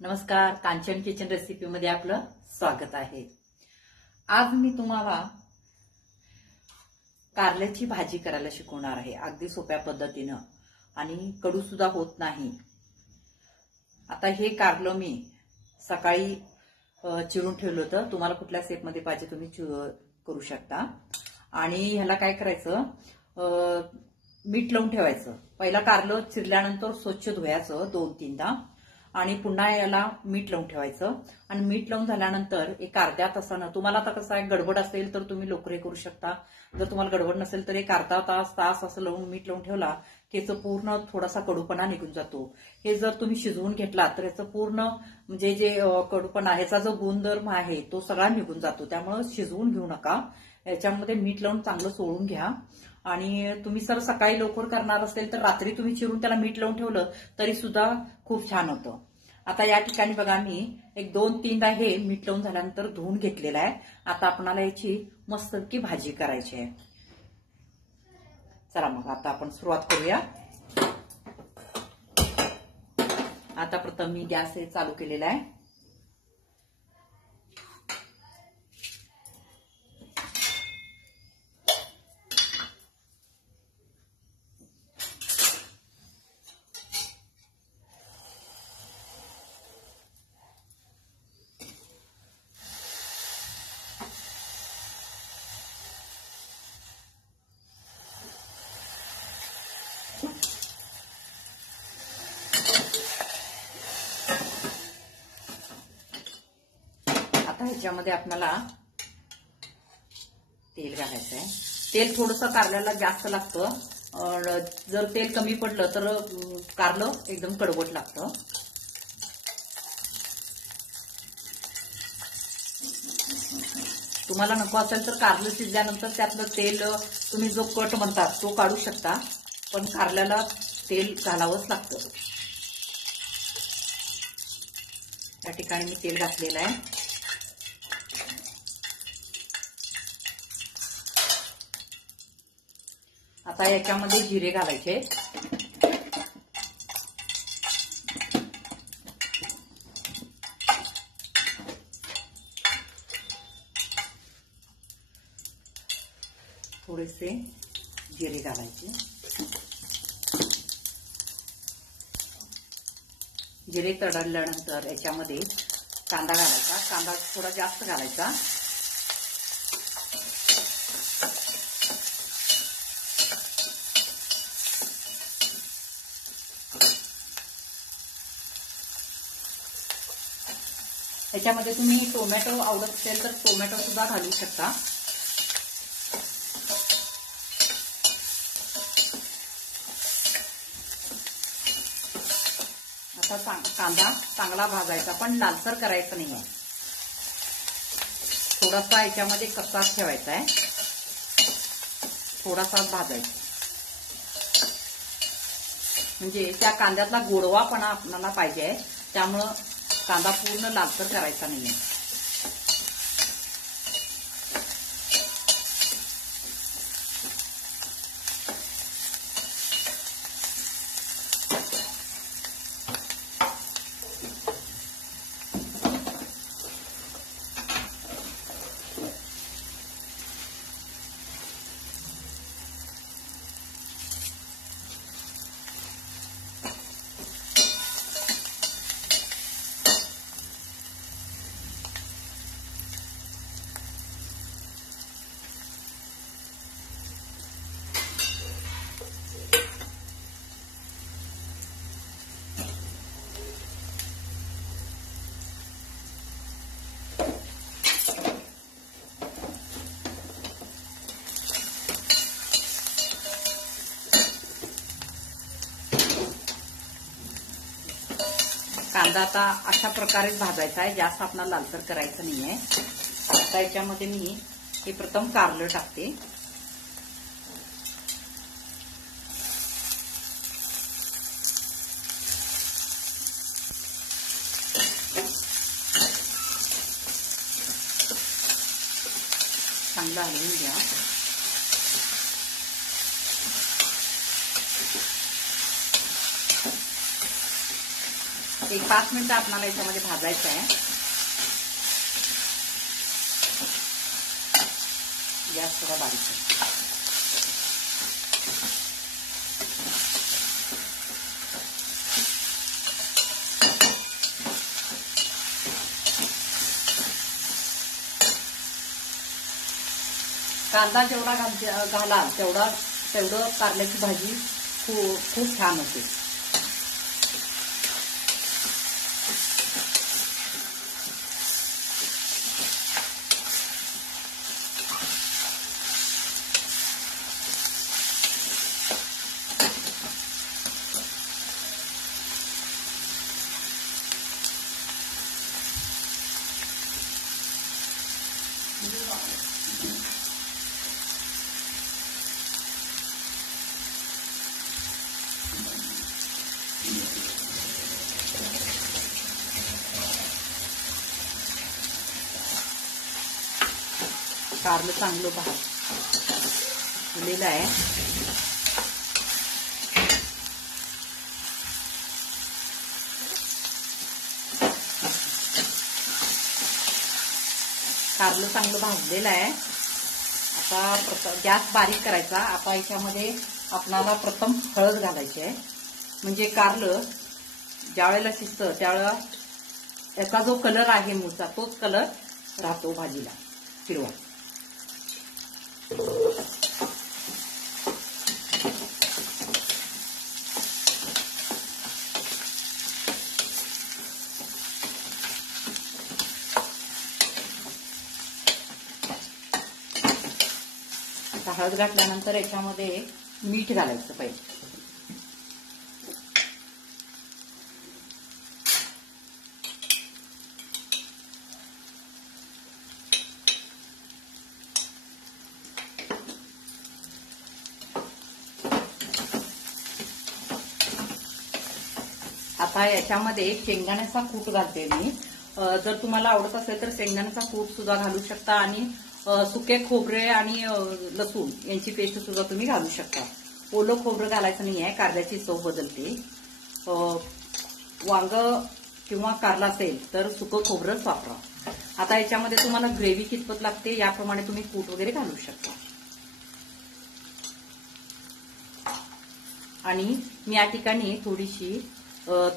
नमस्कार, Kanchan kitchen recipe मध्ये आपलं स्वागत आहे। आज मी तुम्हाला कारल्याची भाजी करायला शिकवणार आहे, अगदी सोप्या पद्धतीने आणि कडू सुद्धा होत नाही। आता हे कारलं मी सकाळी चिरून ठेवलं होतं, तुम्हाला कुठल्या स्टेप मध्ये पाहिजे तुम्ही करू शकता। आणि ह्याला काय करायचं, मीठ लावून ठेवायचं। पहिला कारलं चिरल्यानंतर स्वच्छ धुवायचं 2-3दा आणि पुन्हा याला मीठ लावून ठेवायचं। आणि मीठ लावून झाल्यानंतर एक अर्ध्या तासानं, तुम्हाला आता कसं आहे गडबड असेल तर तुम्ही लवकर करू शकता, जर तुम्हाला गडबड नसेल तर एक अर्धा तास असं लावून मीठ लावून ठेवला की याचं पूर्ण थोडासा कडूपणा निघून जातो। हे जर तुम्ही शिजवून घेतला तर याचं पूर्ण म्हणजे जे कडूपणा ह्याचा जो गुणधर्म आहे तो सगळा निघून जातो। त्यामुळे शिजवून घेऊ नका, याच्यामध्ये मीठ लावून चांगलं चोळून घ्या। आणि तुम्ही जर सकाळी लवकर करणार असेल तर रात्री तुम्ही चिरून त्याला मीठ लावून ठेवलं तरी सुद्धा खूप छान होतं। आता या ठिकाणी बघा मी एक 2-3दा हे मीठ लावून झाल्यानंतर धुवून घेतलेलं आहे। आता आपणाला याची मस्तपैकी भाजी करायची आहे। चला मग आता आपण सुरुवात करूया। आता प्रथम मी गॅस चालू केलेला आहे। आता ह्याच्यामध्ये आपल्याला तेल घालायचं आहे। तेल थोडंसं कारल्याला जास्त लागतं, जर तेल कमी पडलं तर कारलं एकदम कडवट लागतं। तुम्हाला नको असेल तर कारलं शिजल्यानंतर त्यातलं तेल तुम्ही जो कट म्हणतात तो काढू शकता, पण कारल्याला तेल घालावंच लागतं। या ठिकाणी मी तेल घातलेलं आहे। आता याच्यामध्ये जिरे घालायचे। थोडेसे जिरे घालायचे। जिरे तडल्यानंतर याच्यामध्ये कांदा घालायचा। कांदा थोडा जास्त घालायचा। याच्यामध्ये तुम्ही टोमॅटो आवडत असेल तर टोमॅटो सुद्धा घालू शकता। आता कांदा चांगला भाजायचा, पण लालसर करायचा नाहीये, थोडासा याच्यामध्ये कच्चाच ठेवायचा आहे, थोडासा भाजायचा, म्हणजे त्या कांद्यातला गोडवापणा आपल्याला पाहिजे, त्यामुळं कांदा पूर्ण लालसर करायचा नाहीये। कांदा आता अशा प्रकारेच भाजायचा आहे, जास्त आपल्याला लालसर करायचं नाहीये। आता याच्यामध्ये मी हे प्रथम कारलं टाकते। चांगलं हलवून घ्या। एक 5 मिनिटं आपल्याला याच्यामध्ये भाजायचं आहे. गॅस थोडा बारीक आहे. कांदा जेवढा घालाल तेवढं कारल्याची भाजी खूप छान होते. कारलं चांगलं भाजलेलं आहे. कारलं चांगलं भाजलेलं आहे. आता गॅस बारीक करायचा. आता याच्यामध्ये आपल्याला प्रथम हळद घालायची आहे. म्हणजे कारलं ज्यावेळेला शिजतं त्यावेळेला याचा जो कलर आहे मूळचा तोच कलर राहतो भाजीला हिरवा. हळद घातल्यानंतर याच्यामध्ये मीठ घालायचं पाहिजे. आता याच्यामध्ये शेंगदाण्याचा कूट घालते मी. जर तुम्हाला आवडत असेल तर शेंगदाण्याचा कूट सुद्धा घालू शकता आणि सुके खोबरे आणि लसूण यांची पेस्ट सुद्धा तुम्ही घालू शकता. ओलं खोबरं घालायचं नाही आहे, कारल्याची चव बदलते. वांग किंवा कारला असेल तर सुकं खोबरंच वापरा. आता याच्यामध्ये तुम्हाला ग्रेव्ही कितपत लागते याप्रमाणे तुम्ही कूट वगैरे घालू शकता. आणि मी या ठिकाणी थोडीशी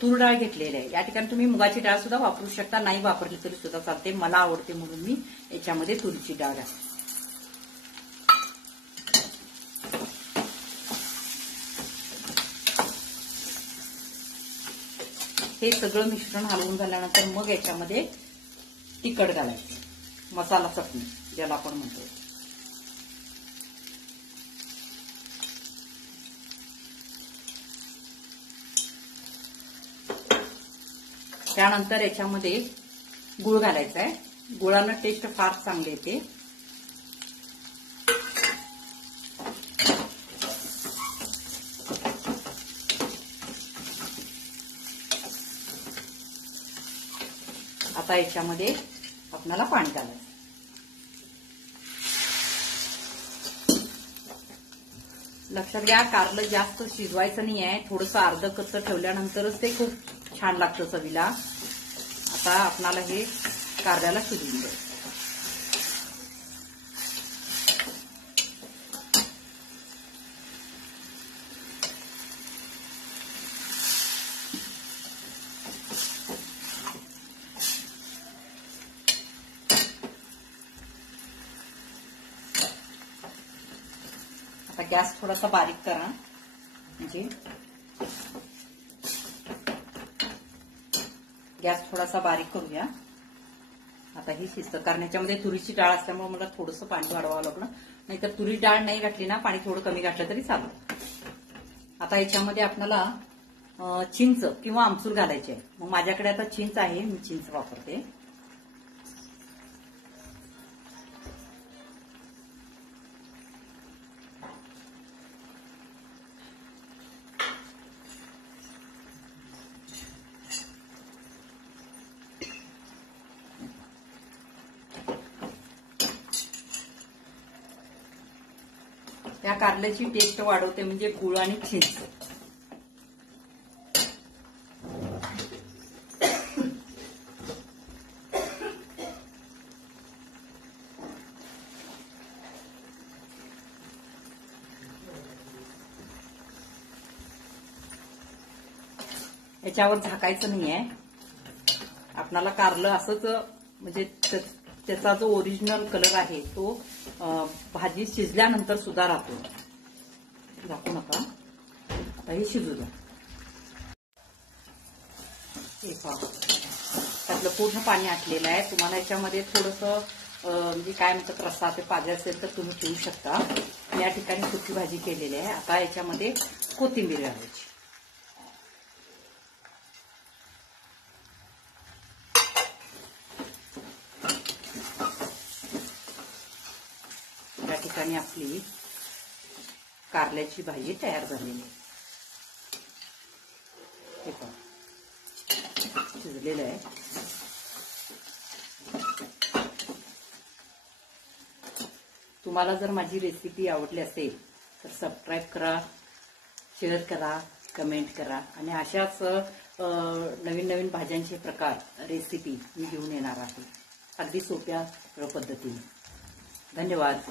तूर डाळ घेतलेली आहे. या ठिकाणी तुम्ही मुगाची डाळ सुद्धा वापरू शकता, नाही वापरली तरी सुद्धा चालते. मला आवडते म्हणून मी याच्यामध्ये तुरीची डाळ घालते. हे सगळं मिश्रण हलवून झाल्यानंतर मग याच्यामध्ये तिखट घालायचं, मसाला चटणी ज्याला आपण म्हणतो. त्यानंतर याच्यामध्ये गुळ घालायचा आहे. गुळानं टेस्ट फार चांगली येते. आता याच्यामध्ये आपल्याला पाणी घालायचं. लक्षात घ्या, कारलं जास्त शिजवायचं नाही आहे. थोडंसं अर्ध कच्चं ठेवल्यानंतरच ते खूप छान लागतं चवीला. आता आपल्याला हे कारल्याला शिजवून द्यायचं. आता गॅस थोडासा बारीक करा. म्हणजे गॅस थोडासा बारीक करूया. आता ही शिस्त कारण याच्यामध्ये तुरीची डाळ असल्यामुळे मला थोडंसं पाणी वाढवावं लागलं. नाहीतर तुरी डाळ नाही घातली ना, पाणी थोडं कमी घातलं तरी चालतं. आता याच्यामध्ये आपल्याला चिंच किंवा आमसूल घालायची आहे. मग माझ्याकडे आता चिंच आहे, मी चिंच वापरते. या कारल्याची टेस्ट वाढवते म्हणजे गुळ आणि चिंच. ह्याच्यावर झाकायचं नाहीये. आपणाला कारलं असंच म्हणजे त्याचा जो ओरिजिनल कलर आहे तो भाजी शिजल्यानंतर सुद्धा राहतो. झाकू नका. आता हे शिजू द्या. हे पहा, त्यातलं पूर्ण पाणी आटलेलं आहे. तुम्हाला याच्यामध्ये थोडंसं म्हणजे काय म्हणतात रस्सा ते पाहिजे असेल तर तुम्ही ठेवू शकता. या ठिकाणी सुकी भाजी केलेली आहे. आता याच्यामध्ये कोथिंबीर घालायची. या ठिकाणी आपली कारल्याची भाजी तयार झालेली आहे. हे पहा, शिजलेलं आहे. तुम्हाला जर माझी रेसिपी आवडली असेल तर सबस्क्राईब करा, शेअर करा, कमेंट करा आणि अशाच नवीन नवीन भाज्यांचे प्रकार रेसिपी मी घेऊन येणार आहे अगदी सोप्या पद्धतीने. धन्यवाद.